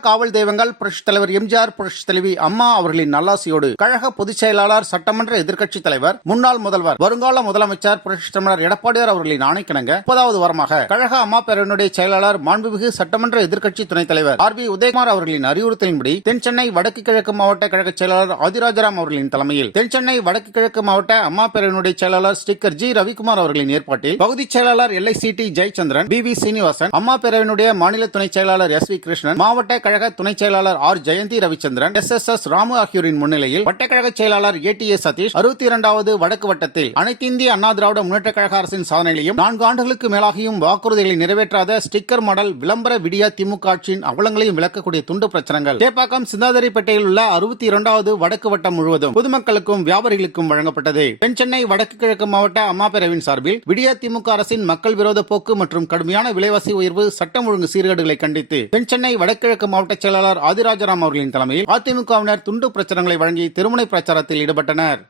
காவல் தெய்வங்கள் புரட்சித் தலைவர் எம்ஜிஆர் புரட்சித் தலைவி அம்மா அவர்களின் நல்லாசியோடு கழக பொதுச் செயலாளர் சட்டமன்ற எதிர்க்கட்சித் தலைவர் முன்னாள் முதல்வர் வருங்கால முதலமைச்சர் புரட்சித் தமிழர் எடப்பாடியார் அவர்களின் ஆணைக்கிணங்க முப்பதாவது வாரமாக கழக அம்மா பேரவையினுடைய செயலாளர் மாண்புமிகு சட்டமன்ற எதிர்க்கட்சி துணைத் தலைவர் ஆர் பி உதயகுமார் அவர்களின் அறிவுறுத்தலின்படி தென் சென்னை வடக்கு கிழக்கு மாவட்ட கழக செயலாளர் ஆதிராஜராம் அவர்களின் தலைமையில் தென் சென்னை வடக்கு கிழக்கு மாவட்ட அம்மா பேரவையினுடைய செயலாளர் ஸ்டிக்கர் ஜி. ரவிக்குமார் அவர்களின் ஏற்பாட்டில் பகுதிச் செயலாளர் LI C. T. Jayachandran P. V. Srinivasan Amma பேரவையினுடைய மாநில துணைச் செயலாளர் எஸ். வி. கிருஷ்ணன் மாவட்ட வட்டக்கழக துணைச் செயலாளர் R. Jayanthi Ravichandran S. S. S. Ramu ஆகியோரின் முன்னிலையில் வட்டக்கழக செயலாளர் ஏ. டி. ஏ சதீஷ் அறுபத்தி இரண்டாவது வடக்கு வட்டத்தில் அனைத்து இந்திய அண்ணா திராவிட முன்னேற்ற கழக அரசின் சாதனைகளையும் நான்கு ஆண்டுகளுக்கு மேலாகியும் வாக்குறுதிகளை நிறைவேற்றாத ஸ்டிக்கர் மாடல் விளம்பர விடியா திமுக ஆட்சியின் அவலங்களையும் விளக்கக்கூடிய துண்டு பிரச்சனைகள். தேப்பாக்கம் சிந்தாதிரிப்பேட்டையில் உள்ள அறுபத்தி இரண்டாவது வடக்கு வட்டம் முழுவதும் பொதுமக்களுக்கும் வியாபாரிகளுக்கும் வழங்கப்பட்டது. தென் சென்னை வடக்கு கிழக்கு மாவட்ட அம்மா பேரவின் சார்பில் விடியா திமுக அரசின் மக்கள் விரோத போக்கு மற்றும் கடுமையான விலைவாசி உயர்வு சட்டம் ஒழுங்கு சீர்கேடுகளை கண்டித்து தென் சென்னை வடகிழக்கு மாவட்ட செயலாளர் ஆதிராஜராம் அவர்களின் தலைமையில் அதிமுகவினர் துண்டு பிரச்சாரங்களை வழங்கி திருமுனை பிரச்சாரத்தில் ஈடுபட்டனர்.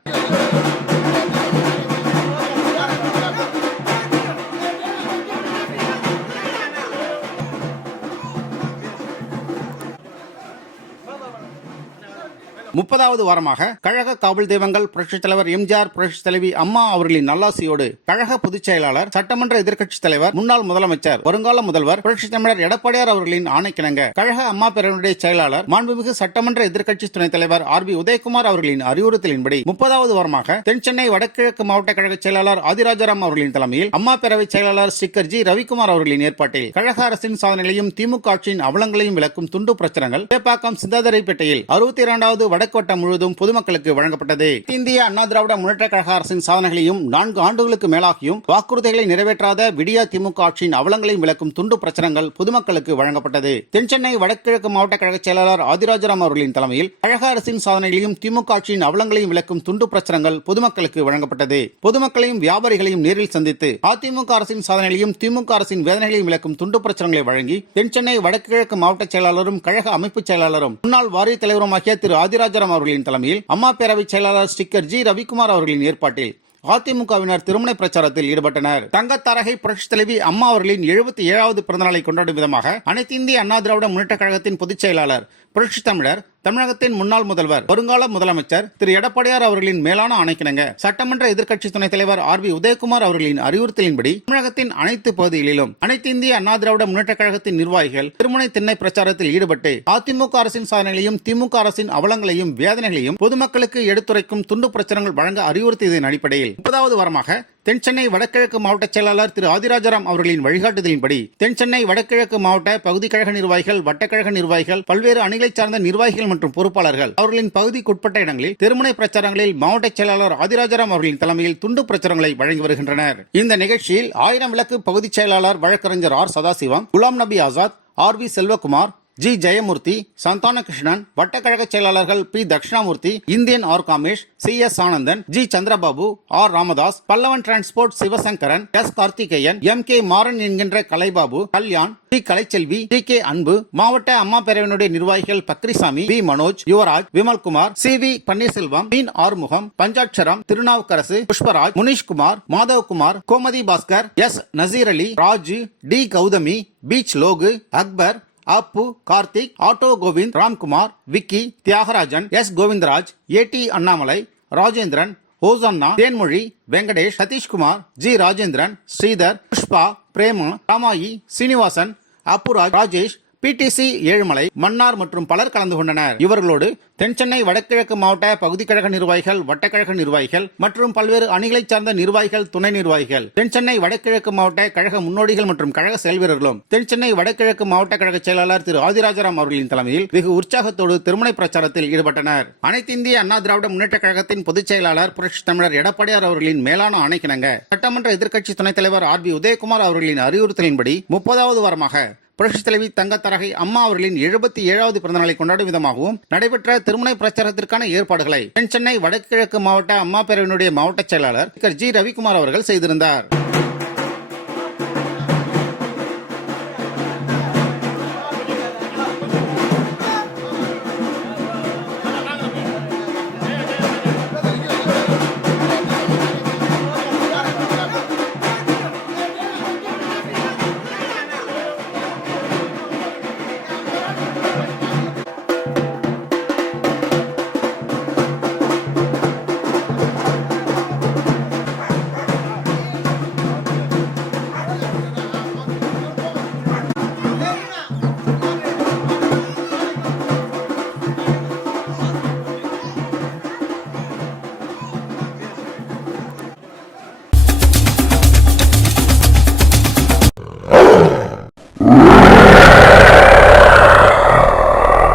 முப்பதாவது வாரமாக கழக காவல் தெய்வங்கள் புரட்சித் தலைவர் எம்ஜிஆர் புரட்சித் தலைவி அம்மா அவர்களின் நல்லாசியோடு கழக பொதுச் செயலாளர் சட்டமன்ற எதிர்க்கட்சித் தலைவர் முன்னாள் முதலமைச்சர் வருங்கால முதல்வர் புரட்சித் தமிழர் எடப்பாடியார் அவர்களின் ஆணைக்கிணங்க கழக அம்மா பேரவையுடைய செயலாளர் மாண்புமிகு சட்டமன்ற எதிர்க்கட்சி துணைத் தலைவர் ஆர் பி உதயகுமார் அவர்களின் அறிவுறுத்தலின்படி முப்பதாவது வாரமாக தென் சென்னை வடகிழக்கு மாவட்ட கழக செயலாளர் ஆதிராஜாராம் அவர்களின் தலைமையில் அம்மா பேரவை செயலாளர் ஸ்டிக்கர் ஜி ரவிக்குமார் அவர்களின் ஏற்பாட்டில் கழக அரசின் சாதனைகளையும் திமுக ஆட்சியின் அவலங்களையும் விளக்கும் துண்டு பிரச்சனைகள் சேப்பாக்கம் சிந்தாதிரைப்பேட்டையில் அறுபத்தி இரண்டாவது வடக்கோட்டம் முழுவதும் பொதுமக்களுக்கு வழங்கப்பட்டது. இந்திய அண்ணா திராவிட முன்னேற்ற கழக அரசின் சாதனைகளையும் நான்கு ஆண்டுகளுக்கு மேலாகியும் வாக்குறுதிகளை நிறைவேற்றாத விடியா திமுக ஆட்சியின் அவலங்களையும் விளக்கும் துண்டு பிரச்சனைகள் பொதுமக்களுக்கு வழங்கப்பட்டது. தென்சென்னை வடகிழக்கு மாவட்ட கழக செயலாளர் ஆதிராஜராம் அவர்களின் தலைமையில் கழக அரசின் சாதனைகளையும் திமுக ஆட்சியின் அவலங்களையும் விளக்கும் துண்டு பிரச்சனைகள் பொதுமக்களுக்கு வழங்கப்பட்டது. பொதுமக்களையும் வியாபாரிகளையும் நேரில் சந்தித்து அதிமுக அரசின் சாதனைகளையும் திமுக அரசின் வேதனைகளையும் விளக்கும் துண்டு பிரச்சனைகளை வழங்கி தென்சென்னை வடகிழக்கு மாவட்ட செயலாளரும் கழக அமைப்பு செயலாளரும் முன்னாள் வாரிய தலைவருமாகிய திரு ஆதிராஜராம் அவர்களின் தலைமையில் அம்மா பேரவை செயலாளர் ஸ்டிக்கர் ஜி. ரவிக்குமார் அவர்களின் ஏற்பாட்டில் அதிமுகவினர் திருமண பிரச்சாரத்தில் ஈடுபட்டனர். தங்கத்தாரகை புரட்சி தலைவி அம்மா அவர்களின் எழுபத்தி ஏழாவது பிறந்தநாளை கொண்டாடும் விதமாக அனைத்து இந்திய அண்ணா திராவிட முன்னேற்ற கழகத்தின் பொதுச் செயலாளர் புரட்சி தமிழர் தமிழகத்தின் முன்னாள் முதல்வர் வருங்கால முதலமைச்சர் திரு. எடப்பாடியார் அவர்களின் மேலான ஆணைக்கிணங்க. சட்டமன்ற எதிர்க்கட்சி துணைத் தலைவர் ஆர். பி. உதயகுமார் அவர்களின் அறிவுறுத்தலின்படி தமிழகத்தின் அனைத்து பகுதிகளிலும் அனைத்து இந்திய அண்ணா திராவிட முன்னேற்ற கழகத்தின் நிர்வாகிகள் திருமுனை திண்ணை பிரச்சாரத்தில் ஈடுபட்டு அதிமுக அரசின் சாதனைகளையும் திமுக அரசின் அவலங்களையும் வேதனைகளையும் பொதுமக்களுக்கு எடுத்துரைக்கும் துண்டு பிரச்சனைகள் வழங்க அறிவுறுத்தியதன் அடிப்படையில் முப்பதாவது வாரமாக தென்சென்னை வடகிழக்கு மாவட்ட செயலாளர் திரு ஆதிராஜராம் அவர்களின் வழிகாட்டுதலின்படி தென்சென்னை வடகிழக்கு மாவட்ட பகுதி கழக நிர்வாகிகள் வட்டக்கழக நிர்வாகிகள் பல்வேறு அணிகளைச் சார்ந்த நிர்வாகிகள் மற்றும் பொறுப்பாளர்கள் அவர்களின் பகுதிக்குட்பட்ட இடங்களில் திருமுனை பிரச்சாரங்களில் மாவட்ட செயலாளர் ஆதிராஜாராம் அவர்களின் தலைமையில் துண்டு பிரச்சாரங்களை வழங்கி வருகின்றனர். இந்த நிகழ்ச்சியில் ஆயிரம் விளக்கு பகுதி செயலாளர் வழக்கறிஞர் R Sadasivam Ghulam Nabi Azad R V Selvakumar G. Jayamoorthy Santhanakrishnan வட்டக்கழக செயலாளர்கள் P. Dakshinamoorthy Indian R. Kamesh C. S. Anandan G. Chandrababu R. Ramadoss Pallavan transport Sivasankaran S. Karthikeyan M. K. Maran என்கின்ற Kalaibabu Kalyan T Kalaiselvi T. K. Anbu மாவட்ட அம்மா பேரவையினுடைய நிர்வாகிகள் Bakrisamy P. Manoj Yuvaraj Vimalkumar C. V. Panneerselvam mean Arumugam Panchatcharam Thirunavukkarasu Pushparaj Munishkumar Madhavakumar Gomathi Bhaskar S. Naseer Ali Raju T. Gauthami beach Logu Akbar Appu Karthik auto Govind Ramkumar Vicky Thiyagarajan S Govindaraj A T Annamalai Rajendran Hosanna Thenmozhi Venkatesh Sathishkumar G Rajendran Sridhar Pushpa Prema Ramayi Srinivasan Appuraj Rajesh PTC Ezhumalai Mannar மற்றும் பலர் கலந்து கொண்டனர். இவர்களோடு தென்சென்னை வடகிழக்கு மாவட்ட பகுதி கழக நிர்வாகிகள் வட்டக்கழக நிர்வாகிகள் மற்றும் பல்வேறு அணிகளைச் சார்ந்த நிர்வாகிகள் துணை நிர்வாகிகள் தென்சென்னை வடகிழக்கு மாவட்ட கழக முன்னோடிகள் மற்றும் கழக செயல்வீரர்களும் தென்சென்னை வடகிழக்கு மாவட்ட கழக செயலாளர் திரு ஆதிராஜராம் அவர்களின் தலைமையில் வெகு உற்சாகத்தோடு திருமண பிரச்சாரத்தில் ஈடுபட்டனர். அனைத்து இந்திய அண்ணா திராவிட முன்னேற்ற கழகத்தின் பொதுச் செயலாளர் புரட்சி தமிழர் எடப்பாடியார் அவர்களின் மேலான ஆணைக்கிணங்க சட்டமன்ற எதிர்க்கட்சி துணைத் தலைவர் ஆர் பி உதயகுமார் அவர்களின் அறிவுறுத்தலின்படி முப்பதாவது வாரமாக புரட்சித் தலைவி தங்கத்தரகை அம்மா அவர்களின் எழுபத்தி ஏழாவது பிறந்தநாளை கொண்டாடும் விதமாகவும் நடைபெற்ற திருமண பிரச்சாரத்திற்கான ஏற்பாடுகளை தென் சென்னை வடகிழக்கு மாவட்ட அம்மா பேரவையினுடைய மாவட்ட செயலாளர் ஜி. ரவிக்குமார் அவர்கள் செய்திருந்தார்.